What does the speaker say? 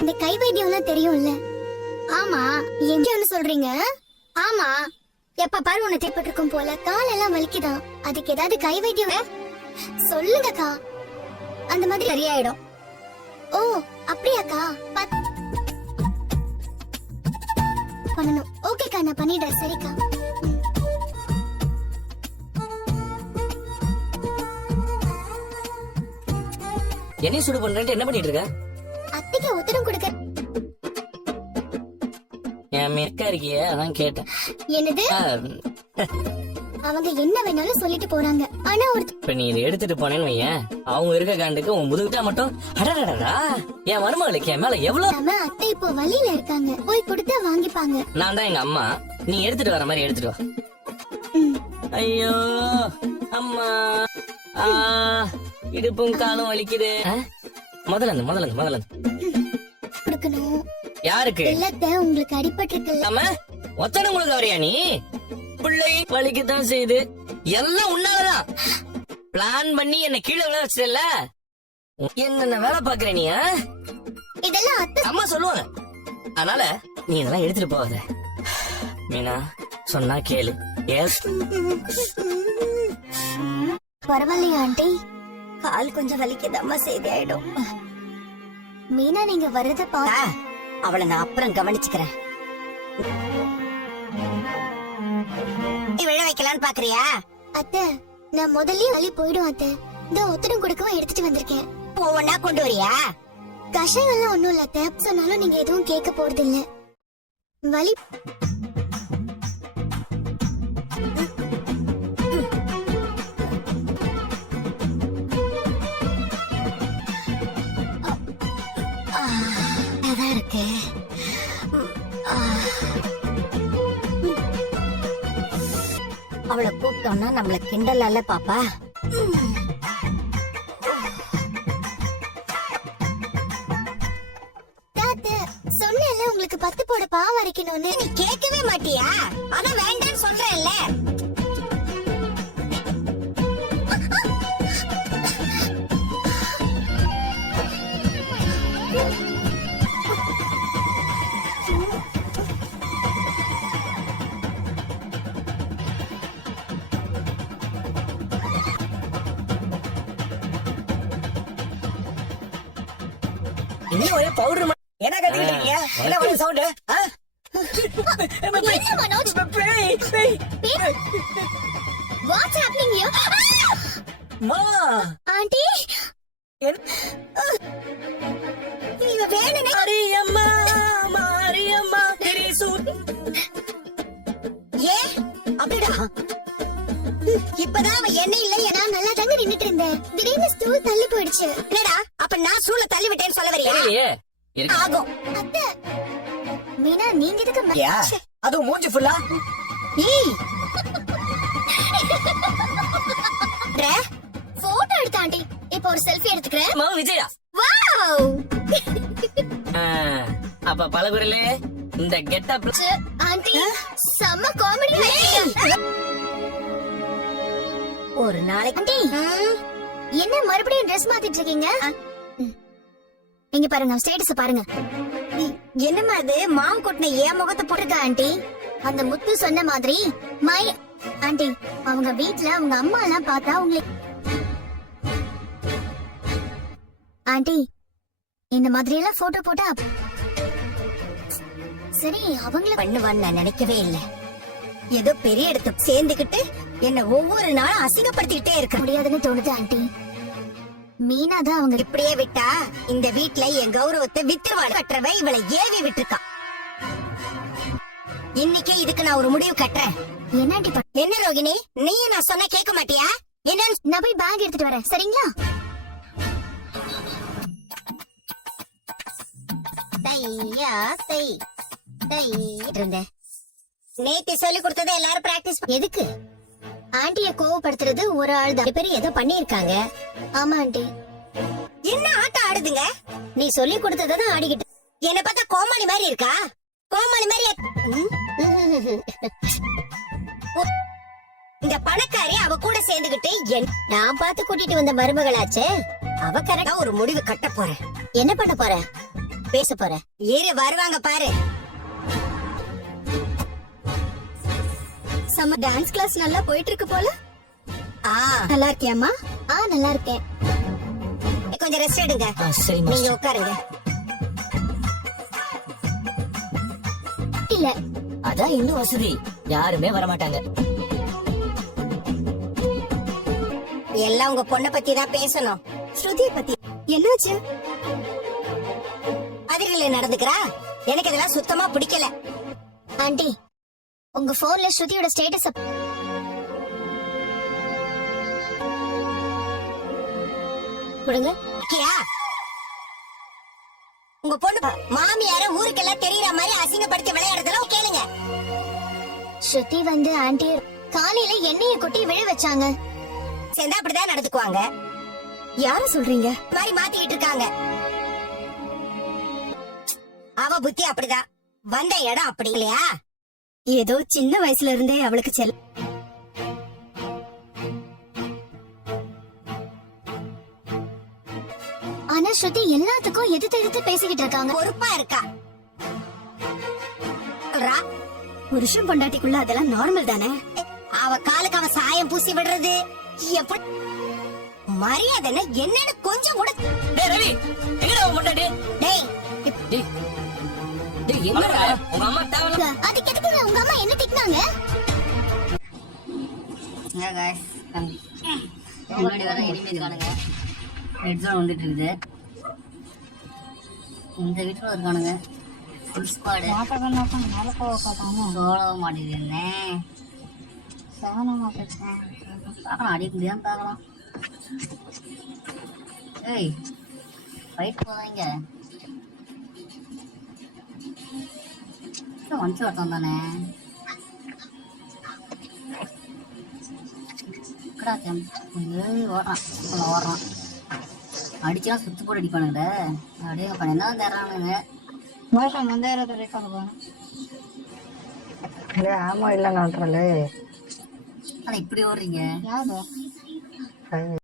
இந்த கை வைத்தியம்லாம் தெரியும்ல? ஆமா. என்ன சொல்றீங்க? ஆமா. எப்ப பாரு உன்னை தேய்ப்பட்டு இருக்கும் போல காலெல்லாம் வலிக்குதான். அதுக்கு ஏதாவது கை வைத்தியம் சொல்லுங்கக்கா. அந்த மாதிரி சரியாயிடும். ஓ அப்படியாக்கா? பண்ணணும். ஓகேக்கா, நான் பண்ணிடுறேன். சரிக்கா. என்ன சுடு பண்றேன்? என்ன பண்ணிட்டு இருக்க? அத்தைக்கு உத்தரம் கொடுக்க. என் மேற்கா இருக்கிய, அதான் கேட்டேன். என்னது? அவங்க என்ன வேணாலும் சொல்லிட்டு போறாங்க. ஆனா ஒரு இப்ப நீ இதை எடுத்துட்டு போனேன்னு வையன், அவங்க இருக்க காண்டுக்கு உன் முதுகுட்டா மட்டும் அடடடா. என் மருமகளுக்கு என் மேல எவ்வளவு. அத்தை இப்போ வழியில இருக்காங்க, போய் கொடுத்தா வாங்கிப்பாங்க. நான் தான் எங்க அம்மா, நீ எடுத்துட்டு வர மாதிரி எடுத்துட்டு வா. ஐயோ அம்மா, இடுப்பும் காலும் வலிக்குது. முதல்ல கொடுக்கணும். யாருக்கு? இல்லத்த, உங்களுக்கு அடிபட்டு இருக்குல்ல. ஒத்தனை உங்களுக்கு வரையா நீ? பிள்ளை வலிக்குதான் செய்யுது. எல்லாம் உன்னாலதான். பிளான் பண்ணி என்ன கீழே விழ வச்சல. என்னென்ன வேலை பாக்குற நீ? இதெல்லாம் அத்தை அம்மா சொல்லுவாங்க. அதனால நீ இதெல்லாம் எடுத்துட்டு போகாத மீனா. சொன்னா கேளு. பரவாயில்லையா ஆண்டி? கால் கொஞ்சம் வலிக்குதம்மா, சரியாயிடும். மீனா, நீங்க வர்றத பாத்தா அவளை நான் அப்புறம் கவனிச்சுக்கிறேன். விழ வைக்கலான்னு பாக்குறியா? அத்தை, நான் முதல்லயே வலி போயிடும் அத்தை. இந்த உத்தரம் கொடுக்கவும் எடுத்துட்டு வந்திருக்கேன். ஒவ்வொன்னா கொண்டு வரியா? கஷாயம் எல்லாம் ஒண்ணும் இல்ல அத்தை. சொன்னாலும் நீங்க எதுவும் கேட்க போறது இல்ல. வலி இருக்கு. அவளை கூப்பிட்டோம்னா நம்மள கிண்டலால பாப்பா. சொன்னேன்ல உங்களுக்கு 10 போட பாவ அரைக்கணும்னு. நீ கேட்கவே மாட்டியா? அதான் வேண்டான்னு சொல்றேன்ல. இன்னும் ஒரே பவுடர். என்ன கத்திக்கிட்டு இருக்கீங்க? என்ன ஒரு சவுண்ட்? என்ன மனோஜ்? What's happening here? மா ஆண்டி, இவ வேணுனே. மாரியம்மா மாரியம்மா திரிசூல். ஏ அப்படிடா. இப்பதான் அவ என்ன இல்ல. நான் நல்லா தாங்க நின்னுட்டு இருந்தேன். திடீர்னு ஸ்டூல் தள்ளி போயிடுச்சு. என்னடா, அப்ப நான் சூள தள்ளி விட்டேன்னு சொல்ல வரியா? ஆகும். அத்தை, மீனா, நீங்க எதுக்கு அதுவும் மூஞ்சி ஃபுல்லா? போட்டோ எடுத்த ஆண்டி. இப்போ ஒரு செல்ஃபி எடுத்துக்கிறேன். விஜயா. வாவ். அப்ப பலகுரலே இந்த கெட்டப். ஆண்டி, செம்ம காமெடி. ஒரு நாளைக்கு ஆண்டி, என்ன மறுபடியும் ட்ரெஸ் மாத்திட்டு இருக்கீங்க? இங்க பாருங்க, ஸ்டேட்டஸ் பாருங்க. என்னமா இது? மாவு கொட்டின ஏன் முகத்தை போட்டுருக்க ஆண்டி. அந்த முத்து சொன்ன மாதிரி மை ஆண்டி, அவங்க வீட்ல அவங்க அம்மா எல்லாம் பார்த்தா உங்களுக்கு. ஆண்டி, இந்த மாதிரி எல்லாம் போட்டோ போட்டா சரி அவங்கள பண்ணுவான்னு நான் நினைக்கவே இல்லை. ஏதோ பெரிய இடத்து சேர்ந்துகிட்டு என்ன ஒவ்வொரு நாளும் அசிங்கப்படுத்திட்டே இருக்க முடியாதுன்னு தோணுது ஆண்டி. மீனா தான் அவங்க. இப்படியே விட்டா இந்த வீட்ல என் கௌரவத்தை வித்துருவாள். கட்டுறவ இவளை ஏவி விட்டுருக்கா. இன்னைக்கு இதுக்கு நான் ஒரு முடிவு கட்டுறேன். என்னாண்டி? என்ன ரோகிணி, நீயும் நான் சொன்ன கேட்க மாட்டியா? என்ன? நான் போய் பேக் எடுத்துட்டு வரேன், சரிங்களா? நேத்தி சொல்லி கொடுத்ததை எல்லாரும் பிராக்டிஸ். எதுக்கு? ஆண்டிய கோவப்படுத்துறது ஒரு ஆள் தான். பேரு ஏதோ பண்ணிருக்காங்க. ஆமா ஆண்டி. என்ன ஆட்டம் ஆடுதுங்க? நீ சொல்லி கொடுத்ததான் ஆடிக்கிட்டு. என்ன பார்த்தா கோமாளி மாதிரி இருக்கா? கோமாளி மாதிரி. இந்த பணக்காரி அவ கூட சேர்ந்துகிட்டு நான் பார்த்து கூட்டிட்டு வந்த மருமகளாச்சே. அவ கரெக்டா ஒரு முடிவு கட்ட போறேன். என்ன பண்ண போற? பேச போற? ஏறு வருவாங்க பாரு. சம்ம டான்ஸ் கிளாஸ் நல்லா போயிட்டு இருக்கு போல. ஆ நல்லா இருக்கியாம்மா? நல்லா இருக்கேன். கொஞ்சம் ரெஸ்ட் எடுங்க. சரி நீங்க மாஸ்டர். உட்காருங்க. இல்ல அதான் இன்னும் வசதி, யாருமே வரமாட்டாங்க. எல்லாம் உங்க பொண்ணை பத்தி தான் பேசணும். ஸ்ருதிய பத்தி என்னாச்சு? அதிரில நடந்துக்கிறா. எனக்கு இதெல்லாம் சுத்தமா பிடிக்கல. ஆண்டி, உங்க போன்ல ஸ்ருதியோட ஸ்டேட்டஸ் கொடுங்க. இருக்கியா? உங்க பொண்ணு மாமியார ஊருக்கெல்லாம் தெரியற மாதிரி அசிங்கப்படுத்தி விளையாடுறதெல்லாம் கேளுங்க. ஸ்ருதி வந்து ஆண்டி காலையில எண்ணெய கொட்டி விழ வச்சாங்க. சேர்ந்தா அப்படிதான் நடந்துக்குவாங்க. யார சொல்றீங்க? இந்த மாதிரி மாத்திக்கிட்டு இருக்காங்க. அவ புத்தி அப்படிதான். வந்த இடம் அப்படி இல்லையா? ஏதோ சின்ன வயசுல இருந்தே அவளுக்கு செல்ல. ஆனா ஸ்ருதி எல்லாத்துக்கும் எதிர்த்து பேசிக்கிட்டு இருக்காங்க. பொறுப்பா இருக்கா. சொல்றா, புருஷன் பொண்டாட்டிக்குள்ள அதெல்லாம் நார்மல் தானே? அவ காலுக்கு அவ சாயம் பூசி விடுறது எப்படி மரியாதைன்னு என்னன்னு கொஞ்சம் கூட. டேய் ரவி, எங்கடா உன் பொண்டாட்டி? டேய் டேய் டேய், எங்கடா உங்க அம்மா தேவல? அதுக்கு எதுக்கு உங்க அம்மா என்ன திட்டினாங்க? முன்னாடி வர எனிமேஜ் காணுங்க. ரெட் ஜோன் வந்துட்டு இருக்குது. இந்த வீட்டுல இருக்கானுங்க ஃபுல் ஸ்குவாடு. சோழ மாட்டேங்குது என்ன பார்க்கலாம். அடிக்க முடியாம பார்க்கலாம். ஏய் ஃபைட் போதாங்க. மனுஷன் ஒருத்தன் தானே. ஓடுறான் அடிச்சா சுத்து போட்டு அடிப்பானுங்க. அப்படியே என்ன தர்றானுங்க. மோசம் முந்தைய இருக்காங்க. ஆனா இப்படி ஓடுறீங்க. யாரு